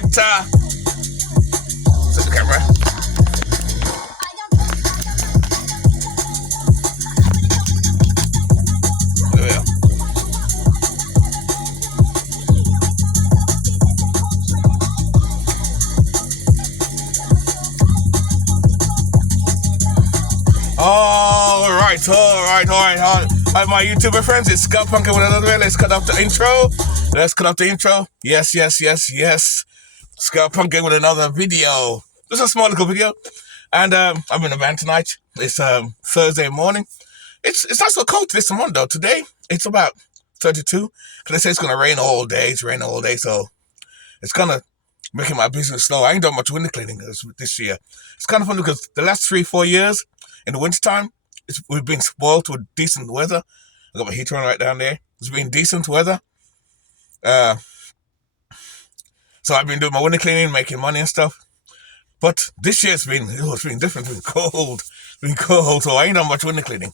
selector. Set the camera. There we are. All right, my YouTuber friends, it's Scott Punkin with another video. Let's cut off the intro. Yes. Scott Punkin with another video. Just a small little video. And I'm in a van tonight. It's Thursday morning. It's not so cold this morning though. Today, it's about 32. Because they say it's going to rain all day. It's raining all day, so it's kind of making my business slow. I ain't done much window cleaning this year. It's kind of funny because the last 3-4 years, in the wintertime, we've been spoiled with decent weather. I got my heater on right down there. It's been decent weather. So I've been doing my window cleaning, making money and stuff. But this year it's been different. It's been cold. So I ain't done much window cleaning.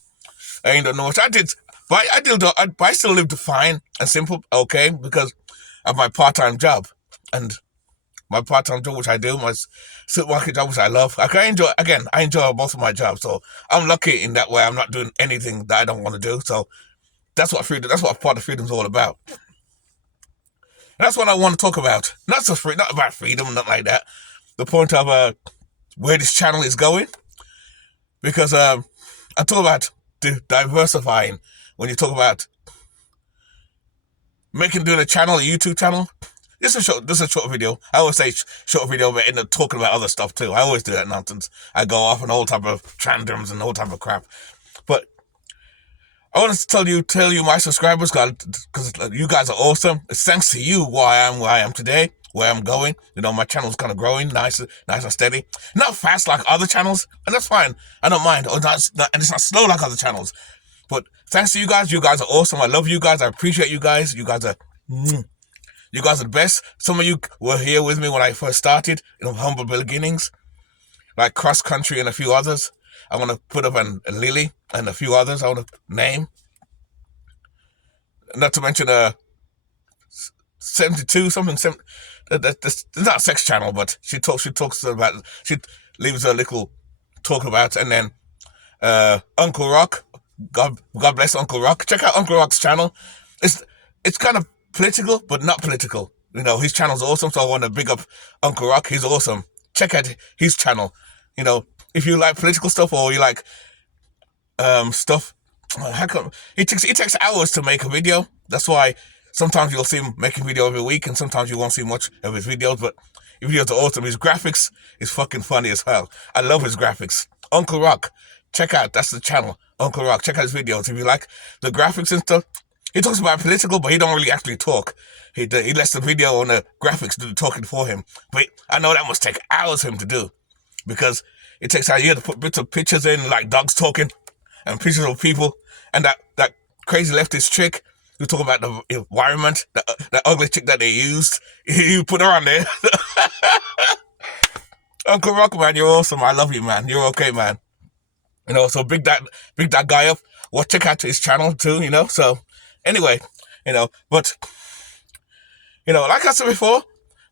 I ain't done much. But I still lived fine and simple, okay, because of my part-time job. And my part-time job, which I do, my supermarket job, which I love. I enjoy both of my jobs, so I'm lucky in that way. I'm not doing anything that I don't want to do, so that's what part of freedom's all about. And that's what I want to talk about. Not about freedom, not like that. The point of where this channel is going, because I talk about diversifying. When you talk about doing a YouTube channel. This is a short video. I always say short video, but end up talking about other stuff too. I always do that nonsense. I go off on all type of tantrums and all type of crap. But I want to tell you my subscribers, because you guys are awesome. It's thanks to you why I am today, where I'm going. You know, my channel's kind of growing, nice and steady. Not fast like other channels, and that's fine. I don't mind. And it's not slow like other channels. But thanks to you guys are awesome. I love you guys. I appreciate you guys. You guys are the best. Some of you were here with me when I first started, in humble beginnings, like Cross Country and a few others. I want to put up a Lily and a few others I want to name. Not to mention 72 something. It's not a sex channel, but she leaves a little talk about, and then Uncle Rock. God bless Uncle Rock. Check out Uncle Rock's channel. It's kind of political, but not political. You know, his channel's awesome, so I want to big up Uncle Rock. He's awesome. Check out his channel. You know, if you like political stuff or you like stuff, it takes hours to make a video. That's why sometimes you'll see him making a video every week, and sometimes you won't see much of his videos, but his videos are awesome. His graphics is fucking funny as hell. I love his graphics. Uncle Rock. Check out, that's the channel, Uncle Rock. Check out his videos. If you like the graphics and stuff, he talks about political, but he don't really actually talk. He lets the video and the graphics do the talking for him. But I know that must take hours for him to do, because it takes hours. You have to put bits of pictures in, like dogs talking, and pictures of people, and that crazy leftist chick who talk about the environment, that ugly chick that they used. You put her on there. Uncle Rock, man, you're awesome. I love you, man. You're okay, man. You know, so big that guy up. Well, check out his channel too, you know. So anyway, you know, but you know, like I said before,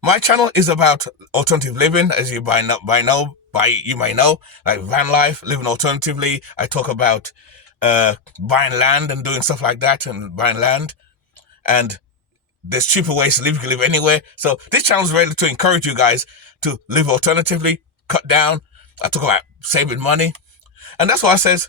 my channel is about alternative living, as you may know, like van life, living alternatively. I talk about buying land and doing stuff like that, and buying land, and there's cheaper ways to live. You can live anywhere. So this channel is ready to encourage you guys to live alternatively, cut down. I talk about saving money. And that's why I says,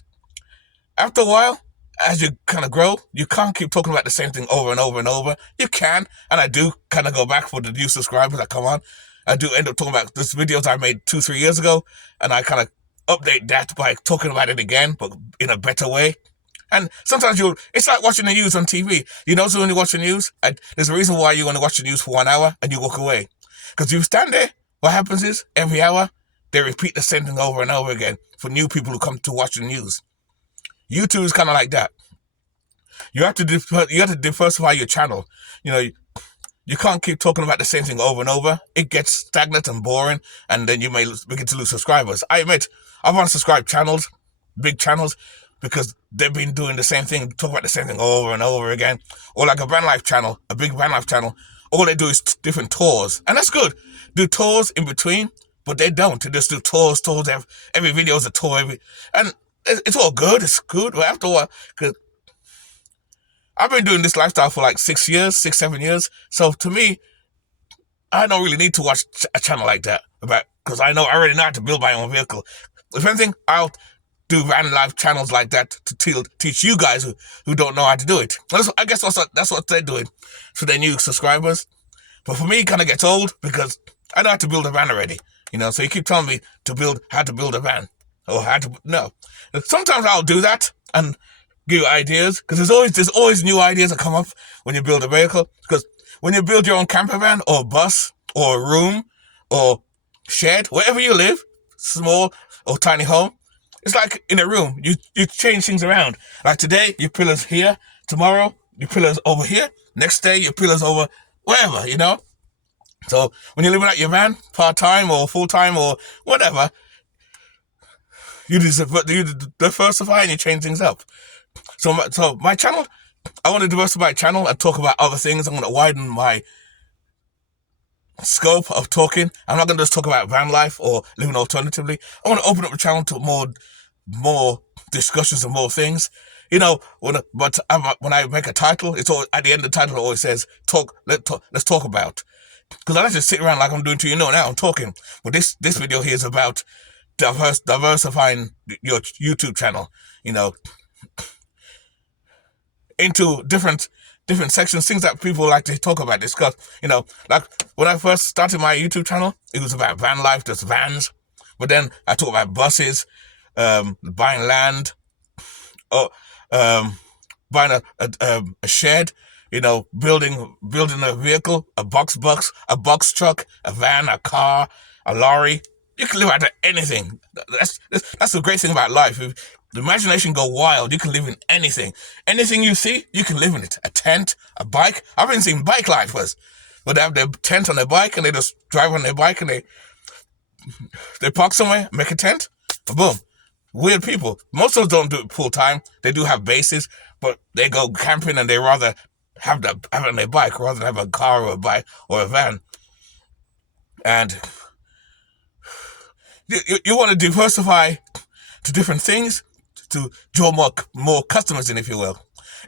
after a while, as you kind of grow, you can't keep talking about the same thing over and over and over. You can, and I do kind of go back for the new subscribers that come on. I do end up talking about these videos I made 2-3 years ago, and I kind of update that by talking about it again, but in a better way. And sometimes it's like watching the news on TV. You know, so when you watch the news, there's a reason why you want to watch the news for 1 hour and you walk away. Because you stand there, what happens is, every hour, they repeat the same thing over and over again for new people who come to watch the news. YouTube is kind of like that. You have to diversify your channel. You know, you can't keep talking about the same thing over and over. It gets stagnant and boring, and then you may begin to lose subscribers. I admit, I've unsubscribed channels, big channels, because they've been doing the same thing, talk about the same thing over and over again. Or like a van life channel, a big van life channel. all they do is different tours, and that's good. Do tours in between, but they don't. They just do tours. Every video is a tour. And it's all good. It's good. But after a while, because I've been doing this lifestyle for like 6 years, 7 years. So to me, I don't really need to watch a channel like that because I already know how to build my own vehicle. If anything, I'll do van life channels like that to teach you guys who don't know how to do it. I guess that's what they're doing for their new subscribers. But for me, it kind of gets old because I know how to build a van already. So you keep telling me how to build a van or no. Sometimes I'll do that and give you ideas because there's always new ideas that come up when you build a vehicle. Because when you build your own camper van or bus or room or shed, wherever you live, small or tiny home, it's like in a room. You change things around. Like today, your pillars here. Tomorrow, your pillars over here. Next day, your pillars over wherever, So when you're living out your van, part-time or full-time or whatever, you diversify and you change things up. So my channel, I want to diversify my channel and talk about other things. I'm going to widen my scope of talking. I'm not going to just talk about van life or living alternatively. I want to open up the channel to more discussions and more things. When I make a title, it's all at the end of the title. It always says let's talk about. Because I like to sit around like I'm doing to now. I'm talking, but this video here is about diversifying your YouTube channel. Into different sections, things that people like to talk about, discuss. Like when I first started my YouTube channel, it was about van life, just vans. But then I talk about buses, buying land, buying a shed, building a vehicle, a box truck, a van, a car, a lorry. You can live out of anything. That's the great thing about life. If the imagination go wild, you can live in anything. Anything you see, you can live in it. A tent, a bike. I've been seeing bike lifers, but they have their tent on their bike and they just drive on their bike and they park somewhere, make a tent, boom. Weird people. Most of us don't do it full time. They do have bases, but they go camping and they rather have it on their bike rather than have a car or a bike or a van. And you want to diversify to different things to draw more customers in, if you will.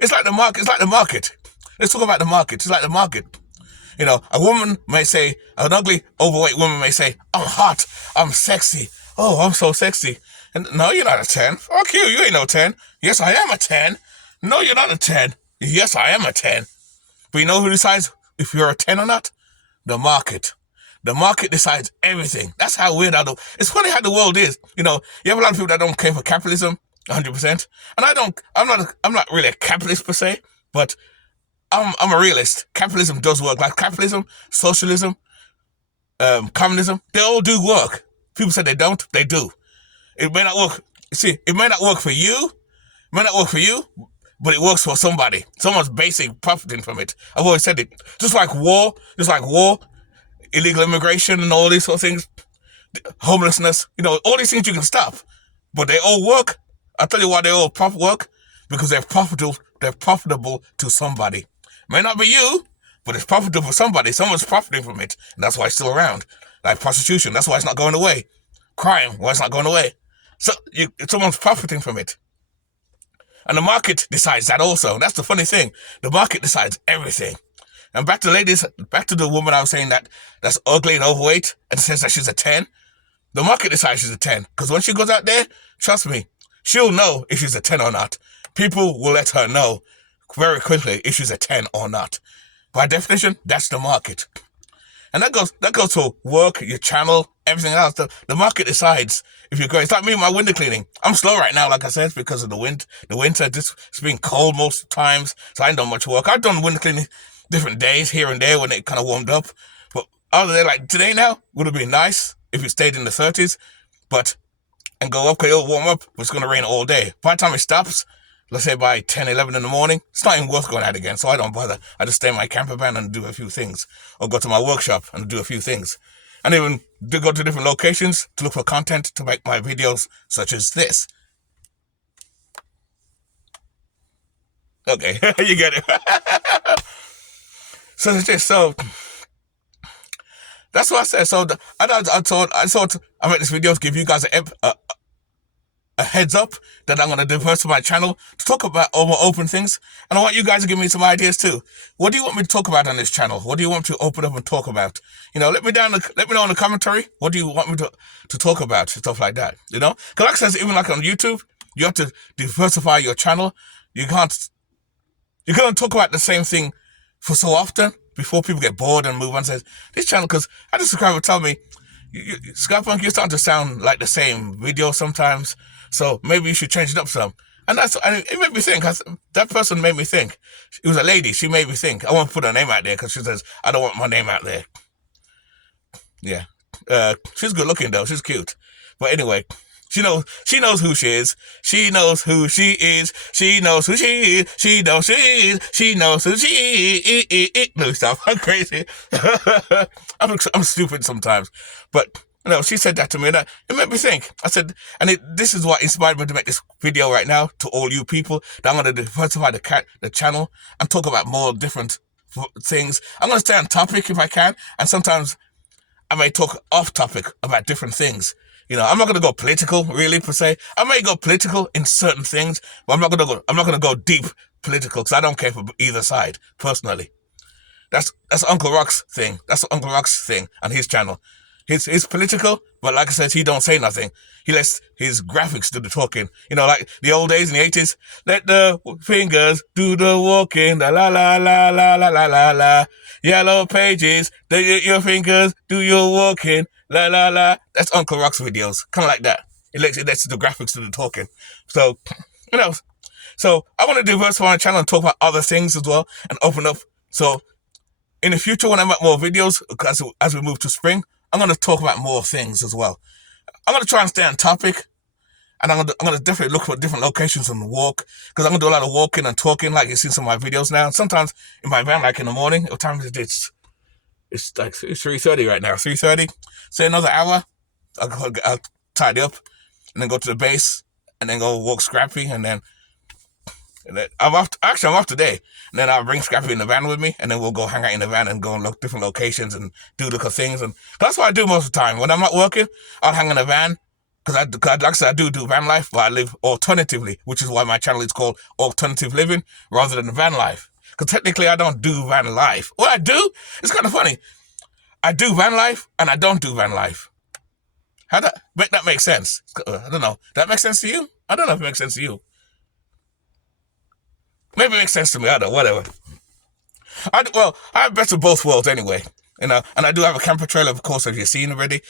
It's like the market. Let's talk about the market. It's like the market. A woman may say, an ugly, overweight woman may say, I'm hot, I'm sexy. Oh, I'm so sexy. And no, you're not a 10. Fuck you, you ain't no 10. Yes, I am a 10. No, you're not a 10. Yes, I am a 10. But you know who decides if you're a 10 or not? The market. The market decides everything. That's how weird it's funny how the world is. You have a lot of people that don't care for capitalism 100%. And I'm not really a capitalist per se, but I'm a realist. Capitalism does work. Like capitalism, socialism, communism, they all do work. People say they don't, they do. It may not work. See, it may not work for you. It may not work for you, but it works for somebody. Someone's basic profiting from it. I've always said it. Just like war, illegal immigration and all these sort of things, homelessness, all these things you can stop. But they all work. I'll tell you why they all work. Because they're profitable to somebody. May not be you, but it's profitable for somebody. Someone's profiting from it. And that's why it's still around. Like prostitution, that's why it's not going away. Crime, why it's not going away. So someone's profiting from it. And the market decides that also. That's the funny thing. The market decides everything. And back to the woman I was saying that's ugly and overweight and says that she's a 10. The market decides she's a 10. Because when she goes out there, trust me, she'll know if she's a 10 or not. People will let her know very quickly if she's a 10 or not. By definition, that's the market. And that goes to work, your channel, everything else. The market decides if you're going. It's like me with my window cleaning. I'm slow right now, like I said, because of the winter. It's been cold most of the times, so I ain't done much work. I've done window cleaning different days here and there when it kind of warmed up. But other than like today now, would have been nice if it stayed in the 30s, and go up because it'll warm up, but it's going to rain all day. By the time it stops, let's say by 10, 11 in the morning, it's not even worth going out again, so I don't bother. I just stay in my camper van and do a few things, or go to my workshop and do a few things. And even go to different locations to look for content to make my videos such as this. Okay, you get it. So it's this. So that's what I said. So I thought I made this video to give you guys a heads up that I'm going to diversify my channel to talk about more open things. And I want you guys to give me some ideas too. What do you want me to talk about on this channel? What do you want me to open up and talk about? You know, let me know in the commentary. What do you want me to talk about? Stuff like that, you know? Because like I said, even like on YouTube, you have to diversify your channel. You're going to talk about the same thing for so often before people get bored and move on and says, this channel, because I had a subscriber tell me, Skypunk, you're starting to sound like the same video sometimes, so maybe you should change it up some. And it made me think. That person made me think. It was a lady. She made me think. I won't put her name out there because she says I don't want my name out there. Yeah, she's good looking though. She's cute. But anyway, she knows who she is. She knows who she is. She knows who she is. She knows who she is. She knows who she is. No, stop. I'm crazy. I'm stupid sometimes. But you know, she said that to me, and it made me think. I said, this is what inspired me to make this video right now to all you people. That I'm going to diversify the channel and talk about more different things. I'm going to stay on topic if I can, and sometimes I may talk off topic about different things. You know, I'm not going to go political, really, per se. I may go political in certain things, but I'm not going to go deep political because I don't care for either side, personally. That's Uncle Rock's thing. That's Uncle Rock's thing on his channel. He's political, but like I said, he don't say nothing. He lets his graphics do the talking. You know, like the old days in the 80s. Let the fingers do the walking. La la la la la la la la la. Yellow pages. Your fingers do your walking. La la la. That's Uncle Rock's videos. Kind of like that. It lets the graphics do the talking. So, you know. So I want to diversify my channel and talk about other things as well and open up. So in the future, when I make more videos, as we move to spring, I'm going to talk about more things as well. I'm going to try and stay on topic, and I'm going to definitely look for different locations and walk, because I'm going to do a lot of walking and talking, like you've seen some of my videos now. Sometimes in my van, like in the morning, what time is it? It's like 3:30 right now, 3:30. Say another hour, I'll tidy up, and then go to the base, and then go walk Scrappy, and then I'm off today. And then I'll bring Scrappy in the van with me, and then we'll go hang out in the van and go and look different locations and do little things. And that's what I do most of the time. When I'm not working, I'll hang in the van, because like I said, I do van life, but I live alternatively, which is why my channel is called Alternative Living rather than van life. Because technically I don't do van life. What I do, it's kind of funny. I do van life and I don't do van life. How that makes sense? I don't know. That makes sense to you? I don't know if it makes sense to you. Maybe it makes sense to me. I don't know. Whatever. I have best of both worlds anyway. You know, and I do have a camper trailer, of course, as you've seen already.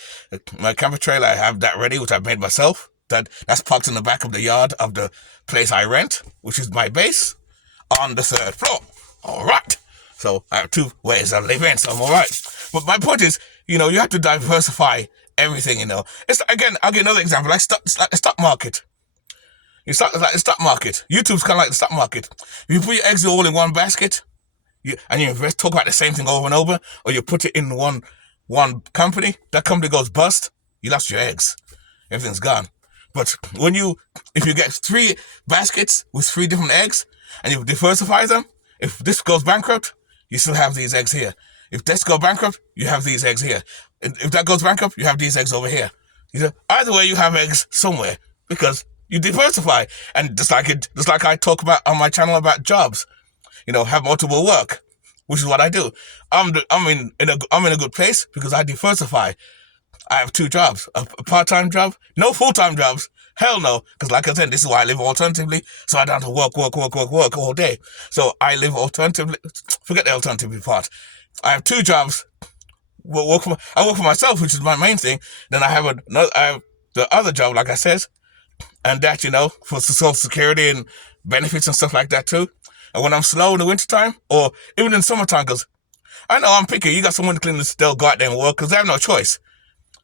My camper trailer, I have that ready, which I've made myself. That's parked in the back of the yard of the place I rent, which is my base, on the 3rd floor. All right. So I have 2 ways of living, so I'm all right. But my point is, you know, you have to diversify everything, you know. It's, again, I'll give another example, like the stock market. It's like the stock market. YouTube's kind of like the stock market. If you put your eggs all in one basket, and you talk about the same thing over and over, or you put it in one company, that company goes bust, you lost your eggs. Everything's gone. But if you get 3 baskets with 3 different eggs, and you diversify them, if this goes bankrupt, you still have these eggs here. If this goes bankrupt, you have these eggs here. If that goes bankrupt, you have these eggs over here. Either way, you have eggs somewhere, because you diversify. And just like I talk about on my channel about jobs, you know, have multiple work, which is what I do. I'm in a good place because I diversify. I have 2 jobs, a part-time job, no full-time jobs. Hell no, because like I said, this is why I live alternatively, so I don't have to work all day. So I live alternatively. Forget the alternatively part. I have 2 jobs. I work for myself, which is my main thing. Then I have the other job, like I said, and that, you know, for Social Security and benefits and stuff like that too. And when I'm slow in the wintertime, or even in summertime, because I know I'm picky, you got someone to clean this, they'll go out there and work, because they have no choice.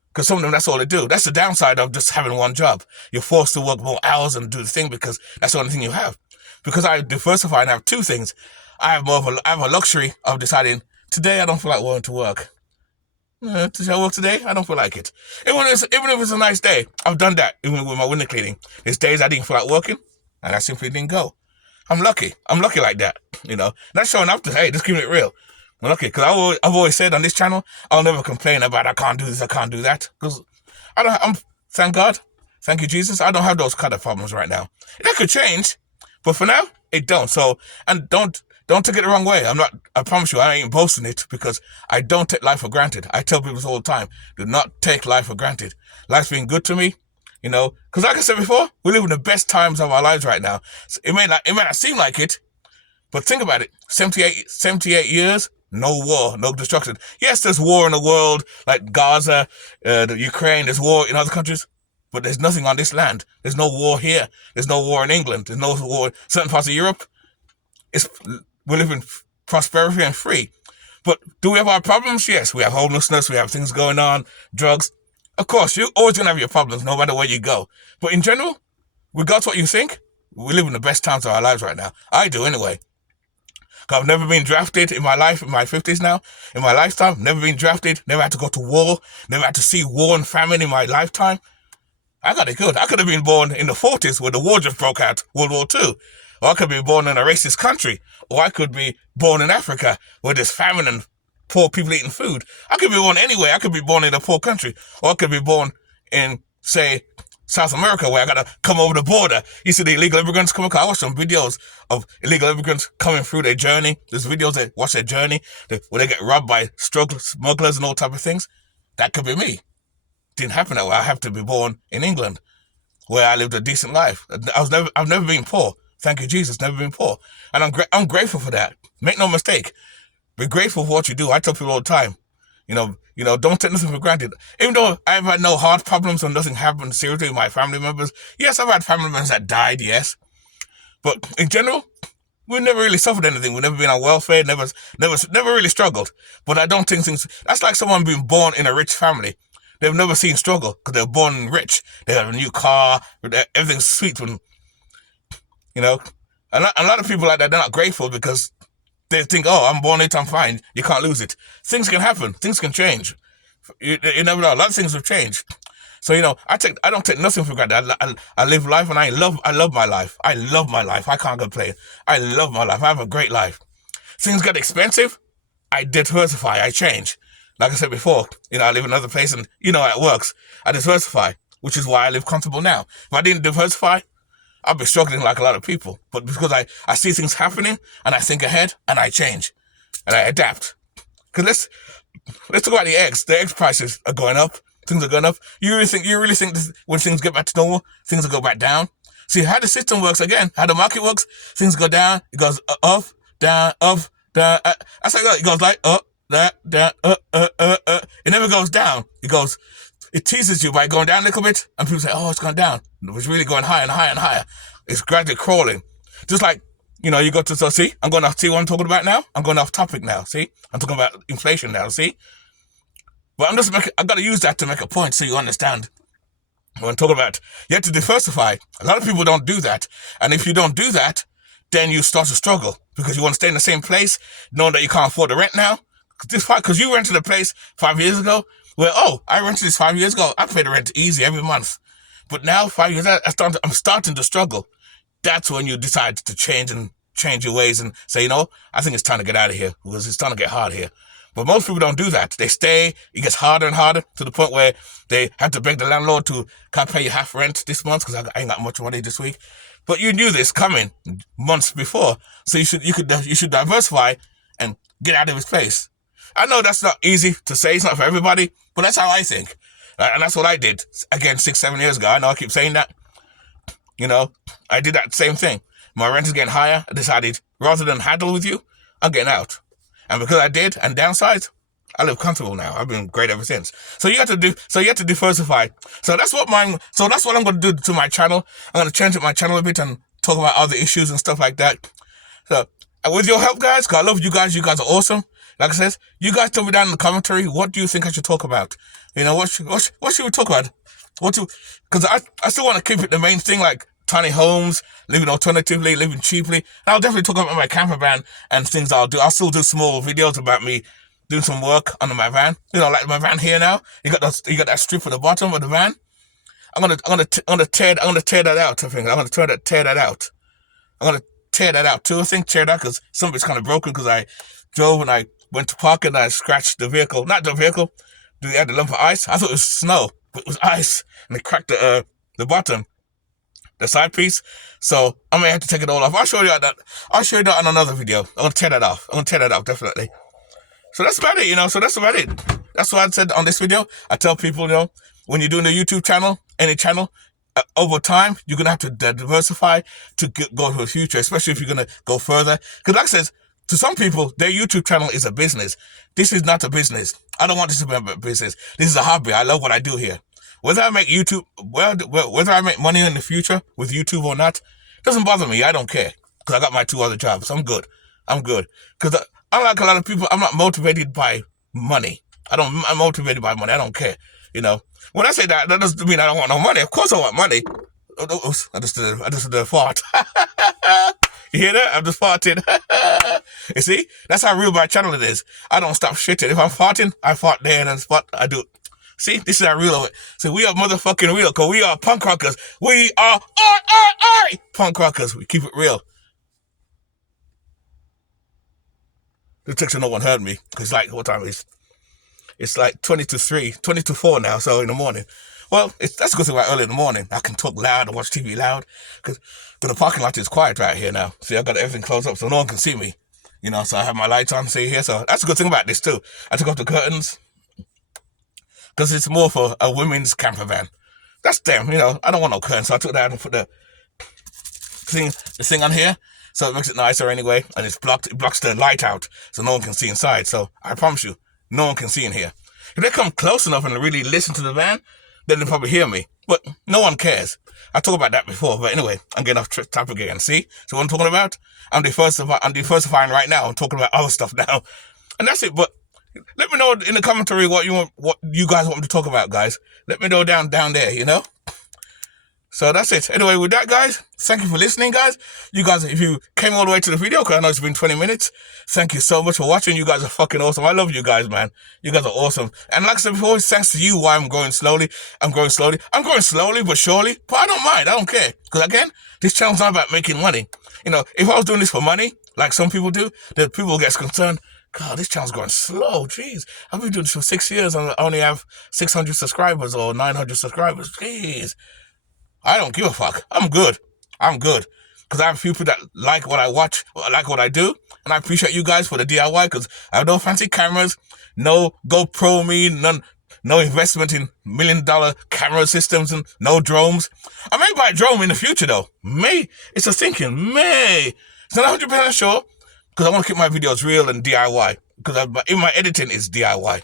Because some of them, that's all they do. That's the downside of just having one job. You're forced to work more hours and do the thing because that's the only thing you have. Because I diversify and have 2 things, I have a luxury of deciding, today I don't feel like going to work. Should I work today? I don't feel like it. Even if it's a nice day, I've done that, even with my window cleaning. There's days I didn't feel like working, and I simply didn't go. I'm lucky. I'm lucky like that, you know. That's showing up to, hey, just keeping it real. Well, okay, because I've always said on this channel, I'll never complain about I can't do this, I can't do that, because thank God, thank you Jesus, I don't have those kind of problems right now. That could change, but for now, it don't. So, and don't take it the wrong way. I promise you, I ain't boasting it, because I don't take life for granted. I tell people this all the time, do not take life for granted. Life's been good to me, because like I said before, we're living the best times of our lives right now. So it may not seem like it, but think about it, 78 years, no war, no destruction. Yes, there's war in the world, like Gaza, the Ukraine, there's war in other countries, but there's nothing on this land. There's no war here. There's no war in England. There's no war in certain parts of Europe. We live in prosperity and free. But do we have our problems? Yes, we have homelessness, we have things going on, drugs. Of course, you're always going to have your problems no matter where you go. But in general, regardless what you think, we live in the best times of our lives right now. I do anyway. I've never been drafted in my life, in my 50s now, in my lifetime, never been drafted, never had to go to war, never had to see war and famine in my lifetime. I got it good. I could have been born in the 40s where the war just broke out, World War II. Or I could be born in a racist country. Or I could be born in Africa where there's famine and poor people eating food. I could be born anywhere. I could be born in a poor country. Or I could be born in, say, South America, where I gotta come over the border. You see the illegal immigrants come across. I watch some videos of illegal immigrants coming through their journey. There's videos that watch their journey, where they get robbed by smugglers and all type of things. That could be me. Didn't happen that way. I have to be born in England, where I lived a decent life. I've never been poor. Thank you, Jesus. Never been poor, and I'm grateful for that. Make no mistake. Be grateful for what you do. I tell people all the time. Don't take nothing for granted. Even though I've had no heart problems and nothing happened seriously with my family members. Yes, I've had family members that died, yes. But in general, we've never really suffered anything. We've never been on welfare, never really struggled. But I don't think that's like someone being born in a rich family. They've never seen struggle because they're born rich. They have a new car, everything's sweet. A lot of people like that, they're not grateful because they think, oh, I'm born it, I'm fine. You can't lose it. Things can happen. Things can change. You never know. A lot of things have changed. So, I don't take nothing for granted. I live life and I love my life. I love my life. I can't complain. I love my life. I have a great life. Things get expensive. I diversify. I change. Like I said before, I live in another place and how it works. I diversify, which is why I live comfortable now. If I didn't diversify, I'd be struggling like a lot of people. But because I see things happening and I think ahead and I change and I adapt. Because let's talk about the eggs. The eggs prices are going up. Things are going up. You really think when things get back to normal, things will go back down? See how the system works again, how the market works. Things go down. It goes up, down, up, down. That's like it goes like up, down, It never goes down. It teases you by going down a little bit, and people say, oh, it's gone down. It's really going higher and higher and higher. It's gradually crawling. Just like, you go to, see, I'm going off, see what I'm talking about now? I'm going off topic now, see? I'm talking about inflation now, see? But I've got to use that to make a point so you understand. When I'm talking about, you have to diversify. A lot of people don't do that. And if you don't do that, then you start to struggle because you want to stay in the same place, knowing that you can't afford the rent now. Because you rented a place 5 years ago, where, I rented this 5 years ago. I paid the rent easy every month. But now, 5 years out, I'm starting to struggle. That's when you decide to change your ways and say, I think it's time to get out of here because it's starting to get hard here. But most people don't do that. They stay. It gets harder and harder to the point where they have to beg the landlord to, can't pay you half rent this month because I ain't got much money this week. But you knew this coming months before. So you should diversify and get out of this place. I know that's not easy to say. It's not for everybody, but that's how I think. And that's what I did, again, 6-7 years ago. I know I keep saying that. I did that same thing. My rent is getting higher. I decided, rather than handle with you, I'm getting out. And because I did, and downsized, I live comfortable now. I've been great ever since. So you have to diversify. So that's what I'm going to do to my channel. I'm going to change up my channel a bit and talk about other issues and stuff like that. So, with your help, guys, because I love you guys. You guys are awesome. Like I said, you guys tell me down in the commentary, what do you think I should talk about? What should we talk about? Because I still want to keep it the main thing, like tiny homes, living alternatively, living cheaply. And I'll definitely talk about my camper van and things I'll do. I'll still do small videos about me doing some work under my van. Like my van here now. You got that strip at the bottom of the van. I'm gonna tear that out. I think I'm gonna tear that out. I'm gonna tear that out too. I think tear that because some of it's kind of broken because I drove and I went to park and I scratched the vehicle. Not the vehicle. They had the lump of ice. I thought it was snow, but it was ice. And it cracked the bottom, the side piece. So I may have to take it all off. I'll show you that. I'll show you that on another video. I'm going to tear that off. I'm going to tear that off, definitely. So that's about it, So that's about it. That's what I said on this video. I tell people, when you're doing a YouTube channel, any channel, over time, you're going to have to diversify to go to the future, especially if you're going to go further. Because like I said, to some people, their YouTube channel is a business. This is not a business. I don't want this to be a business. This is a hobby. I love what I do here. Whether I make YouTube, whether I make money in the future with YouTube or not, doesn't bother me. I don't care. Because I got my 2 other jobs. I'm good. Because unlike a lot of people, I'm not motivated by money. I'm motivated by money. I don't care. When I say that, that doesn't mean I don't want no money. Of course I want money. I just did a fart. You hear that? I'm just farting. You see? That's how real my channel it is. I don't stop shitting. If I'm farting, I fart there and then spot. I do it. See? This is how real of it. So we are motherfucking real, because we are punk rockers. We are punk rockers. We keep it real. The text no one heard me. Because like, what time is it? It's like 20 to 4 now, so in the morning. Well, that's a good thing about early in the morning. I can talk loud and watch TV loud, because the parking lot is quiet right here now. See, I got everything closed up so no one can see me. So I have my lights on, see here. So that's a good thing about this too. I took off the curtains, because it's more for a women's camper van. That's them, I don't want no curtains, so I took that and put the thing on here. So it makes it nicer anyway, and it blocks the light out, so no one can see inside. So I promise you, no one can see in here. If they come close enough and really listen to the van, then they'll probably hear me. But no one cares. I talked about that before, but anyway, I'm getting off topic again. See? So what I'm talking about? I'm diversifying right now. I'm talking about other stuff now. And that's it. But let me know in the commentary what you guys want me to talk about, guys. Let me know down there, So that's it. Anyway, with that, guys, thank you for listening, guys. You guys, if you came all the way to the video, because I know it's been 20 minutes, thank you so much for watching. You guys are fucking awesome. I love you guys, man. You guys are awesome. And like I said before, thanks to you why I'm growing slowly. I'm growing slowly but surely. But I don't mind. I don't care. Because again, this channel's not about making money. If I was doing this for money, like some people do, then people get concerned. God, this channel's going slow. Jeez, I've been doing this for 6 years and I only have 600 subscribers or 900 subscribers. Jeez. I don't give a fuck. I'm good. Because I have people that like what I watch, like what I do. And I appreciate you guys for the DIY, because I have no fancy cameras, no GoPro no investment in $1 million camera systems, and no drones. I may buy a drone in the future though. It's just thinking, It's not 100% sure, because I want to keep my videos real and DIY. Because in my editing, it's DIY.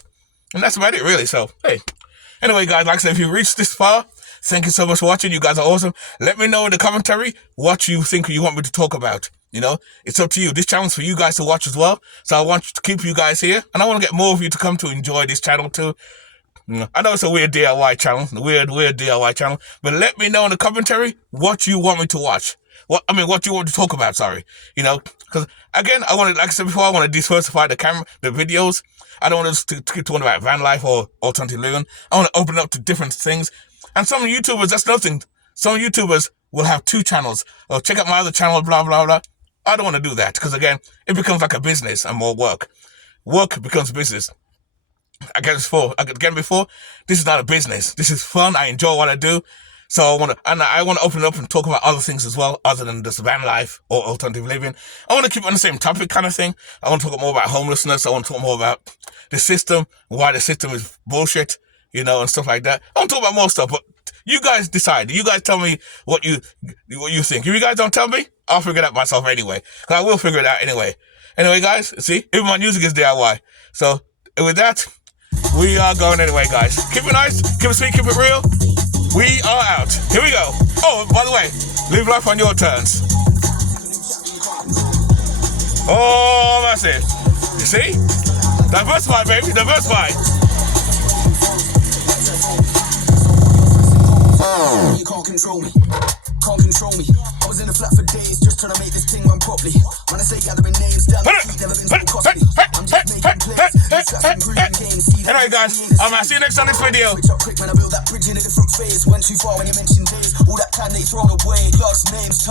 And that's about it really, so, hey. Anyway, guys, like I said, if you reached this far, thank you so much for watching. You guys are awesome. Let me know in the commentary what you think you want me to talk about. It's up to you. This channel's for you guys to watch as well. So I want to keep you guys here. And I want to get more of you to come to enjoy this channel too. I know it's a weird DIY channel. Weird DIY channel. But let me know in the commentary what you want me to watch. What you want to talk about, sorry. Because again, like I said before, I want to diversify the videos. I don't want to keep talking about van life or alternative living. I want to open it up to different things. And some YouTubers, that's nothing. Some YouTubers will have 2 channels. Or check out my other channel, blah, blah, blah. I don't want to do that. Because again, it becomes like a business and more work. Work becomes business. Again, before, this is not a business. This is fun. I enjoy what I do. So I want to open it up and talk about other things as well, other than just van life or alternative living. I want to keep it on the same topic kind of thing. I want to talk more about homelessness. I want to talk more about the system, why the system is bullshit, and stuff like that. I want to talk about more stuff, but you guys decide. You guys tell me what you think. If you guys don't tell me, I'll figure it out myself anyway. Because I will figure it out anyway. Anyway, guys, see, even my music is DIY. So with that, we are going anyway, guys. Keep it nice, keep it sweet, keep it real. We are out. Here we go. Oh, by the way, live life on your terms. Oh, that's it. You see? Diversify, baby. Diversify. You can't control me. Can't control me. I was in the flat for days just trying to make this thing run properly. When I say gathering names down the street, never been so costly. I'm just making plays. Anyway, guys, I'll see you next on this video. Switch up quick when I build that bridge in a different phase. Went too far when you mentioned days. All that time they thrown away. Lost names.